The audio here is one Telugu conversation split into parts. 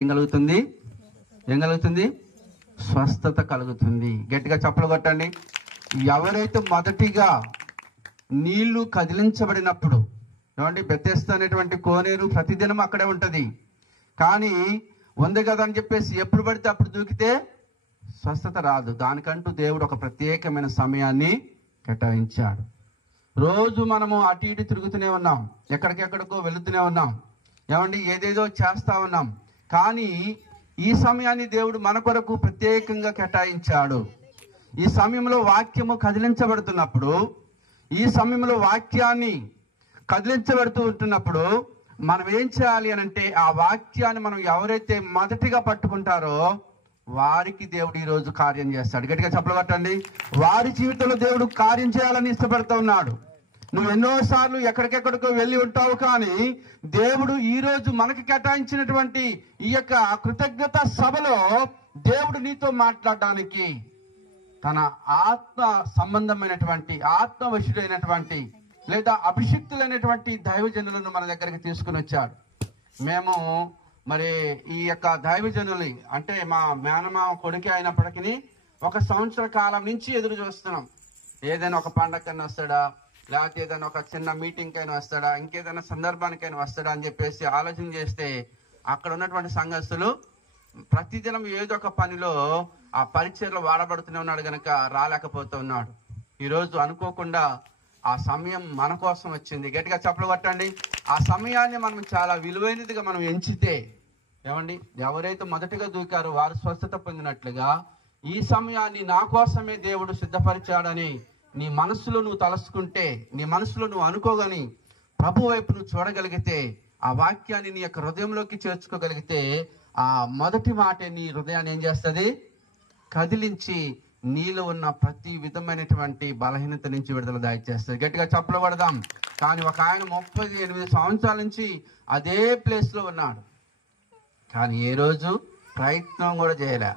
ఏం కలుగుతుంది? స్వస్థత కలుగుతుంది. గట్టిగా చప్పలు కొట్టండి. ఎవరైతే మొదటిగా నీళ్లు కదిలించబడినప్పుడు, ఏమండి, బెతెస్దా అనేటువంటి కోనేరు ప్రతిదినం అక్కడే ఉంటది, కానీ ఉంది కదా అని చెప్పేసి ఎప్పుడు పడితే అప్పుడు దూకితే స్వస్థత రాదు. దానికంటూ దేవుడు ఒక ప్రత్యేకమైన సమయాన్ని కేటాయించాడు. రోజు మనము అటు ఇటు తిరుగుతూనే ఉన్నాం, ఎక్కడికెక్కడికో వెళుతూనే ఉన్నాం, ఏమండి, ఏదేదో చేస్తా ఉన్నాం. కానీ ఈ సమయాన్ని దేవుడు మన కొరకు ప్రత్యేకంగా కేటాయించాడు. ఈ సమయంలో వాక్యము కదిలించబడుతున్నప్పుడు, ఈ సమయంలో వాక్యాన్ని కదిలించబడుతూ ఉంటున్నప్పుడు మనం ఏం చేయాలి అని అంటే, ఆ వాక్యాన్ని మనం ఎవరైతే మొదటిగా పట్టుకుంటారో వారికి దేవుడు ఈరోజు కార్యం చేస్తాడు. గట్టిగా చప్పలు కొట్టండి. వారి జీవితంలో దేవుడు కార్యం చేయాలని ఇష్టపడుతూ ఉన్నాడు. నువ్వు ఎన్నోసార్లు ఎక్కడికెక్కడికో వెళ్ళి ఉంటావు, కానీ దేవుడు ఈరోజు మనకి కేటాయించినటువంటి ఈ యొక్క కృతజ్ఞత సభలో దేవుడు నీతో మాట్లాడడానికి తన ఆత్మ సంబంధమైనటువంటి, ఆత్మవశుడైనటువంటి లేదా అభిషిక్తులైనటువంటి దైవజనులను మన దగ్గరికి తీసుకుని వచ్చాడు. మేము మరి ఈ యొక్క దైవజనులు అంటే మా మేనమామ కొడుకే అయినప్పటికీ 1 సంవత్సర కాలం నుంచి ఎదురు చూస్తున్నాం. ఏదైనా ఒక పండగకైనా వస్తాడా, లేకపోతే ఏదైనా ఒక చిన్న మీటింగ్ అయినా వస్తాడా, ఇంకేదైనా సందర్భానికైనా వస్తాడా అని చెప్పేసి ఆలోచన చేస్తే అక్కడ ఉన్నటువంటి సంఘస్థులు ప్రతిదినం ఏదో ఒక పనిలో ఆ పరిచయలో వాడబడుతూనే ఉన్నాడు, కనుక రాలేకపోతూ ఉన్నాడు. ఈరోజు అనుకోకుండా ఆ సమయం మన కోసం వచ్చింది. గట్టిగా చప్పలు కొట్టండి. ఆ సమయాన్ని మనం చాలా విలువైనదిగా మనం ఎంచితే, ఏమండి, ఎవరైతే మొదటిగా దూకారో వారు స్వస్థత పొందినట్లుగా ఈ సమయాన్ని నా కోసమే దేవుడు సిద్ధపరిచాడని నీ మనసులో నువ్వు తలుసుకుంటే, నీ మనసులో నువ్వు అనుకోగని ప్రభు వైపు నువ్వు చూడగలిగితే, ఆ వాక్యాన్ని నీ యొక్క హృదయంలోకి చేర్చుకోగలిగితే, ఆ మొదటి మాటే నీ హృదయాన్ని ఏం చేస్తుంది? కదిలించి నీలో ఉన్న ప్రతి విధమైనటువంటి బలహీనత నుంచి విడుదల దయచేస్తుంది. గట్టిగా చప్పలు కొడదాం. కానీ ఒక ఆయన 38 సంవత్సరాల నుంచి అదే ప్లేస్లో ఉన్నాడు, కానీ ఏ రోజు ప్రయత్నం కూడా చేయలే.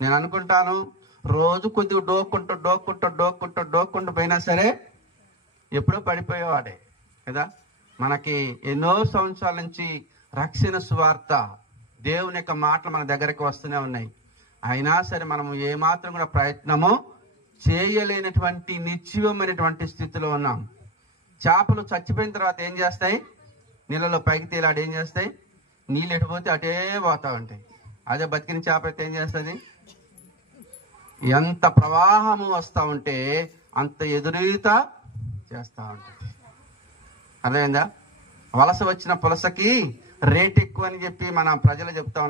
నేను అనుకుంటాను, రోజు కొద్దిగా డోక్కుంటూ పోయినా సరే ఎప్పుడో పడిపోయేవాడే కదా. మనకి ఎన్నో సంవత్సరాల నుంచి రక్షణ సువార్త, దేవుని యొక్క మాటలు మన దగ్గరికి వస్తూనే ఉన్నాయి. అయినా సరే మనము ఏమాత్రం కూడా ప్రయత్నము చేయలేనటువంటి నిర్జీవమైనటువంటి స్థితిలో ఉన్నాం. చేపలు చచ్చిపోయిన తర్వాత ఏం చేస్తాయి? నీళ్ళలో పైకి తేలాడు ఏం చేస్తాయి? నీళ్ళు ఎటుపోతే అటే పోతా ఉంటాయి. అదే బతికిన చేప అయితే ఏం చేస్తుంది? ఎంత ప్రవాహము వస్తూ ఉంటే అంత ఎదురీత చేస్తూ ఉంటుంది. అర్థమైందా? వలస వచ్చిన పులసకి రేట్ ఎక్కువ అని చెప్పి మన ప్రజలు చెప్తా